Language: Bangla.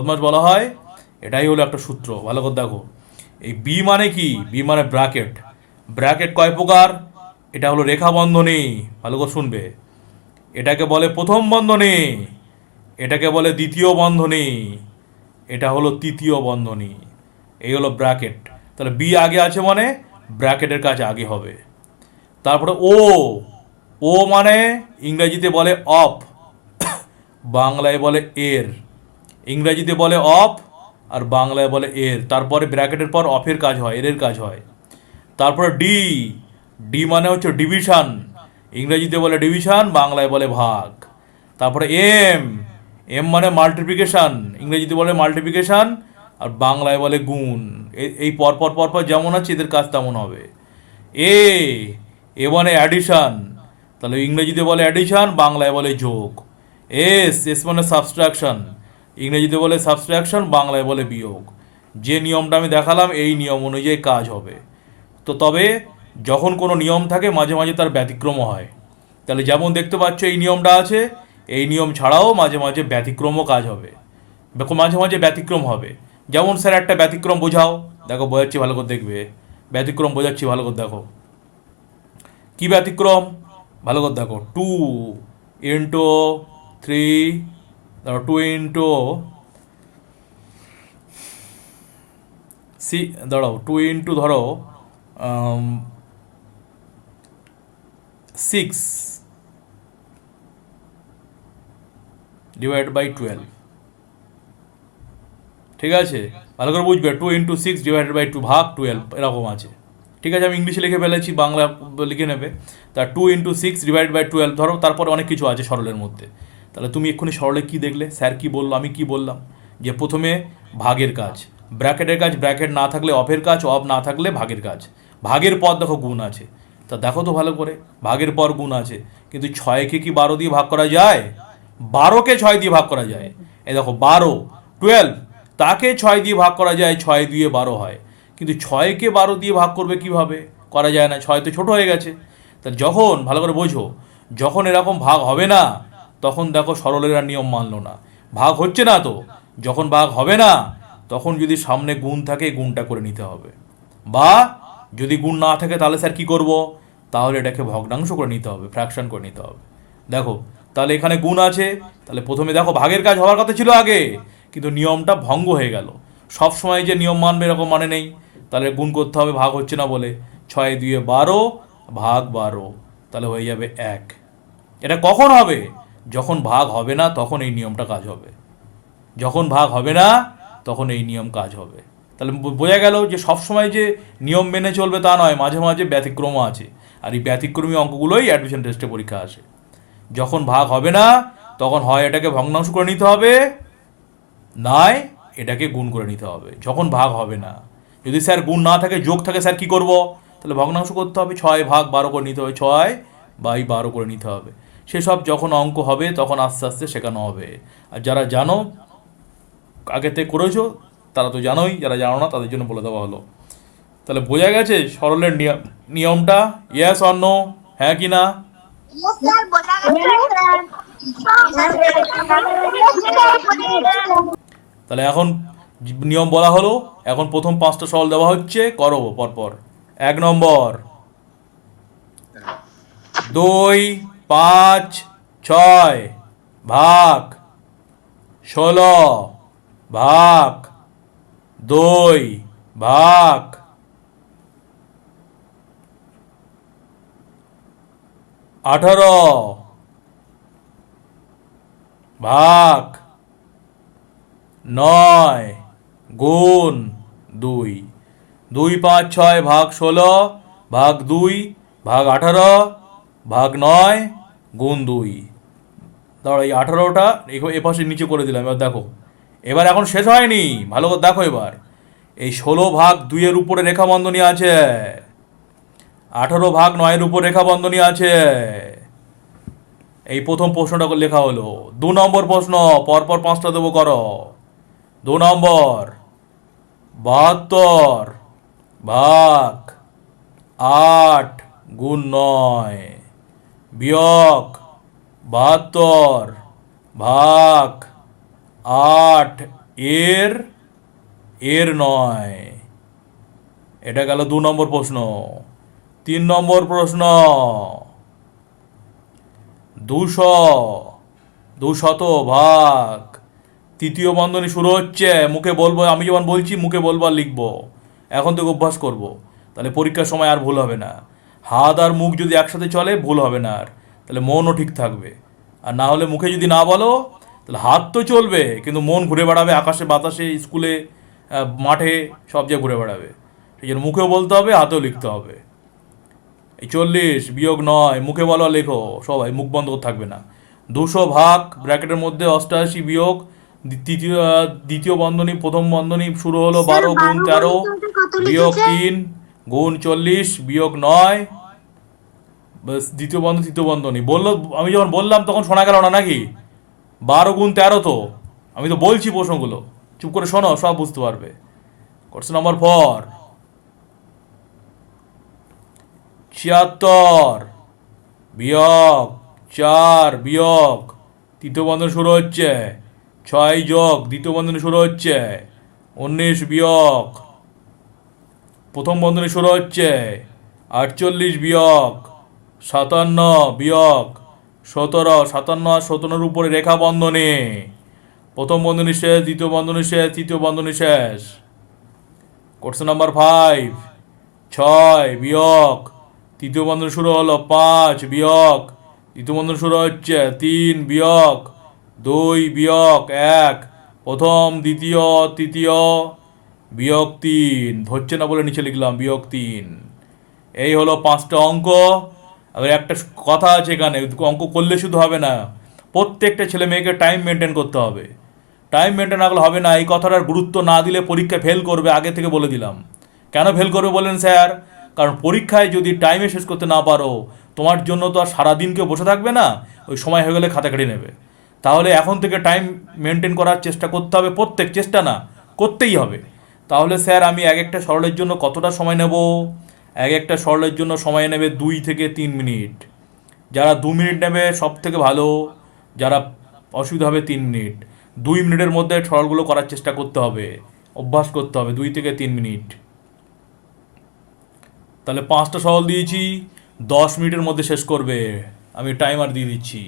বদমাস বলা হয়, এটাই হলো একটা সূত্র। ভালো করে দেখো। এই বি মানে কি? বি মানে ব্র্যাকেট। ব্র্যাকেট কয় প্রকার? এটা হলো রেখা বন্ধনী ভালো করে শুনবে। এটাকে বলে প্রথম বন্ধনী। এটাকে বলে দ্বিতীয় বন্ধনী। এটা হলো তৃতীয় বন্ধনী। এই হলো ব্র্যাকেট। তাহলে বি আগে আছে মানে ব্র্যাকেটের কাছে আগে হবে। তারপরে ও। ও মানে ইংরেজিতে বলে অফ। বাংলায় বলে এর। ইংরেজিতে বলে অফ আর বাংলায় বলে এর। তারপরে ব্র্যাকেটের পর অফের কাজ হয় এর কাজ হয়। তারপরে ডি ডি মানে হচ্ছে ডিভিশন। ইংরেজিতে বলে ডিভিশন, বাংলায় বলে ভাগ। তারপরে এম এম মানে মাল্টিপ্লিকেশন। ইংরেজিতে বলে মাল্টিপ্লিকেশন আর বাংলায় বলে গুণ। এই পরপর পরপর যেমন আছে এদের কাজ তেমন হবে। এ এ মানে অ্যাডিশান তাহলে ইংরেজিতে বলে অ্যাডিশন বাংলায় বলে যোগ। এস এস মানে সাবস্ট্রাকশন ইংরেজিতে বলে সাবস্ট্রাকশন, বাংলায় বলে বিয়োগ। যে নিয়মটা আমি দেখালাম, এই নিয়ম অনুযায়ী কাজ হবে। তো তবে যখন কোনো নিয়ম থাকে, মাঝে মাঝে তার ব্যতিক্রমও হয়। তাহলে যেমন দেখতে পাচ্ছ, এই নিয়মটা আছে। এই নিয়ম ছাড়াও মাঝে মাঝে ব্যতিক্রমও কাজ হবে। দেখো, মাঝে মাঝে ব্যতিক্রম হবে। যেমন, স্যার, একটা ব্যতিক্রম বোঝাও। দেখো, বোঝাচ্ছি ভালো করে দেখবে। ব্যতিক্রম বোঝাচ্ছি ভালো করে দেখো। কি ব্যতিক্রম? ভালো করে দেখো। টু ইন্টু থ্রি দেখো টু ইন্টু সি দাঁড়াও টু ইন্টু ধরো সিক্স ডিভাইড বাই টুয়েলভ ঠিক আছে? ভালো করে বুঝবে two into six divided by two ভাগ টুয়েলভ এরকম আছে। ঠিক আছে, আমি ইংলিশে লিখে ফেলেছি, বাংলা লিখে নেবে। তা two into six divide by twelve ধরো, তারপরে অনেক কিছু আছে সরলের মধ্যে। তাহলে তুমি এক্ষুনি সরলে কি দেখলে? স্যার কি বলল? আমি কি বললাম? যে প্রথমে ভাগের কাজ। ব্র্যাকেটের কাজ, ব্র্যাকেট না থাকলে অফের কাজ, অফ না থাকলে ভাগের কাজ। ভাগের পর দেখো গুণ আছে। তা দেখো তো ভালো করে, ভাগের পর গুণ আছে। কিন্তু ছয়কে কি বারো দিয়ে ভাগ করা যায়? বারোকে ছয় দিয়ে ভাগ করা যায়। এই দেখো, বারো টুয়েলভ তাকে ছয় দিয়ে ভাগ করা যায়, ছয় দিয়ে বারো হয়। কিন্তু ছয়কে বারো দিয়ে ভাগ করবে কীভাবে? করা যায় না, ছয় তো ছোট হয়ে গেছে। তা যখন, ভালো করে বোঝো, যখন এরকম ভাগ হবে না তখন দেখো সরলেরা নিয়ম মানলো না। ভাগ হচ্ছে না তো? যখন ভাগ হবে না, তখন যদি সামনে গুণ থাকে, গুণটা করে নিতে হবে। বা যদি গুণ না থাকে, তাহলে স্যার কি করব? তাহলে এটাকে ভগ্নাংশ করে নিতে হবে ফ্র্যাকশন করে নিতে হবে। দেখো, তাহলে এখানে গুণ আছে। তাহলে প্রথমে দেখো ভাগের কাজ হওয়ার কথা ছিল আগে, কিন্তু নিয়মটা ভঙ্গ হয়ে গেল। সব সময় যে নিয়ম মানবে এরকম মানে নেই। তাহলে গুণ করতে হবে, ভাগ হচ্ছে না বলে। ছয় দুয়ে বারো, ভাগ বারো, তাহলে হয়ে যাবে এক। এটা কখন হবে? যখন ভাগ হবে না, তখন এই নিয়মটা কাজ হবে। যখন ভাগ হবে না, তখন এই নিয়ম কাজ হবে। তাহলে বোঝা গেল যে সব সময় যে নিয়ম মেনে চলবে তা নয়, মাঝে মাঝে ব্যতিক্রমও আছে। আর এই ব্যতিক্রমী অঙ্কগুলোই অ্যাডমিশন টেস্টে পরীক্ষা আসে। যখন ভাগ হবে না, তখন হয় এটাকে ভগ্নাংশ করে নিতে হবে নয় এটাকে গুণ করে নিতে হবে। যখন ভাগ হবে না, যদি স্যার গুণ না থাকে, যোগ থাকে, স্যার কি করব? তাহলে ভগ্নাংশ করতে হবে, ছয় ভাগ বারো করে নিতে হবে, ছয় বাই বারো করে নিতে হবে। সেসব যখন অঙ্ক হবে তখন আস্তে আস্তে শেখানো হবে। আর যারা জানো আগে থেকে করেছ তারা তো জানোই যারা জানো না তাদের জন্য বলে দেওয়া হলো। তাহলে বোঝা গেছে সরলের নিয়ম- নিয়মটা? ইয়েস অন্য হ্যাঁ কি না? তাহলে এখন নিয়ম বলা হলো এখন প্রথম পাঁচটা সরল দেওয়া হচ্ছে করো পরপর। এক নম্বর। দুই পাঁচ, ছয়, ভাগ, ষোলো, ভাগ, দুই, ভাগ। আঠারো, ভাগ, নয়, গুণ দুই। দুই, পাঁচ, ছয়, ভাগ, ষোলো, ভাগ দুই, ভাগ আঠারো, ভাগ নয় গুণ দুই। দাঁড়া এই আঠারোটা এ পাশে নিচে করে দিলাম, এবার দেখো। এবার এখন শেষ হয়নি। ভালো করে দেখো এবার। এই ষোলো ভাগ দুইয়ের উপরে রেখা বন্ধনী আছে। আঠারো ভাগ নয়ের উপর রেখা বন্ধনী আছে। এই প্রথম প্রশ্নটা লেখা হলো। দু নম্বর প্রশ্ন, পরপর পাঁচটা দেবো করো। দু নম্বর, বাহাত্তর ভাগ আট গুণ নয়। বিয়োগ, বাহাত্তর, ভাগ আট এর এর নয়। এটা গেল দু নম্বর প্রশ্ন। তিন নম্বর প্রশ্ন। দুশো, দুশত ভাগ। তৃতীয় বন্ধনী শুরু হচ্ছে, মুখে বলব, আমি যখন বলছি, মুখে বলব আর লিখব। এখন থেকে অভ্যাস করব। তাহলে পরীক্ষার সময় আর ভুল হবে না। হাত আর মুখ যদি একসাথে চলে ভুল হবে না আর। তাহলে মনও ঠিক থাকবে। আর না হলে মুখে যদি না বলো তাহলে হাত তো চলবে কিন্তু মন ঘুরে বেড়াবে আকাশে বাতাসে স্কুলে মাঠে সব জায়গায় ঘুরে বেড়াবে। সেই জন্য মুখেও বলতে হবে হাতেও লিখতে হবে। এই চল্লিশ বিয়োগ নয় মুখে বলো আর লেখো সবাই মুখ বন্ধ করে থাকবে না। দুশো ভাগ ব্র্যাকেটের মধ্যে অষ্টআশি বিয়োগ দ্বি- তৃতীয় দ্বিতীয় বন্ধনী প্রথম বন্ধনী শুরু হলো বারো গুণ তেরো বিয়োগ তিন। গুণ চল্লিশ বিয়োগ নয়। দ্বিতীয় বন্ধনী তৃতীয় বন্ধনী বলল, আমি যখন বললাম, তখন শোনা গেল না নাকি? বারো গুণ তেরো তো। আমি তো বলছি প্রশ্নগুলো। চুপ করে শোনো, সব বুঝতে পারবে। Question number four. ছিয়াত্তর বিয়োগ চার বিয়োগ। তৃতীয় বন্ধন শুরু হচ্ছে। ছয় যোগ, দ্বিতীয় বন্ধন শুরু হচ্ছে। উনিশ বিয়োগ। প্রথম বন্ধনী শুরু হচ্ছে। আটচল্লিশ বিয়োগ, সাতান্ন বিয়োগ, সতেরো, সাতান্ন আর সতেরোর উপরে রেখা বন্ধনী। প্রথম বন্ধনী শেষ, দ্বিতীয় বন্ধনী শেষ, তৃতীয় বন্ধনী শেষ। কোশ্চেন নাম্বার ফাইভ ছয় বিয়োগ, তৃতীয় বন্ধন শুরু হলো পাঁচ বিয়োগ, দ্বিতীয় বন্ধন শুরু হচ্ছে তিন বিয়োগ, দুই বিয়োগ, এক, প্রথম, দ্বিতীয়, তৃতীয়। বিয়োগ তিন, ধরছে না বলে নিচে লিখলাম, বিয়োগ তিন। এই হলো পাঁচটা অঙ্ক। আর একটা কথা আছে এখানে, অঙ্ক করলে শুধু হবে না, প্রত্যেকটা ছেলে মেয়েকে টাইম মেনটেন করতে হবে। টাইম মেনটেন না করলে হবে না, এই কথাটার গুরুত্ব না দিলে পরীক্ষা ফেল করবে, আগে থেকে বলে দিলাম। কেন ফেল করবে বলেন স্যার? কারণ পরীক্ষায় যদি টাইমে শেষ করতে না পারো, তোমার জন্য তো আর সারাদিন কেউ বসে থাকবে না, ওই সময় হয়ে গেলে খাতা কেটে নেবে। তাহলে এখন থেকে টাইম মেনটেন করার চেষ্টা করতে হবে, প্রত্যেক চেষ্টা না, করতেই হবে। তাহলে স্যার আমি এক একটা সরলের জন্য কতটা সময় নেব? এক একটা সরলের জন্য সময় নেবে দুই থেকে তিন মিনিট। যারা দু মিনিট নেবে সব থেকে ভালো, যারা অসুবিধা হবে তিন মিনিট। দুই মিনিটের মধ্যে সরলগুলো করার চেষ্টা করতে হবে, অভ্যাস করতে হবে দুই থেকে তিন মিনিট। তাহলে পাঁচটা সরল দিয়েছি, দশ মিনিটের মধ্যে শেষ করবে। আমি টাইমার দিয়ে দিচ্ছি।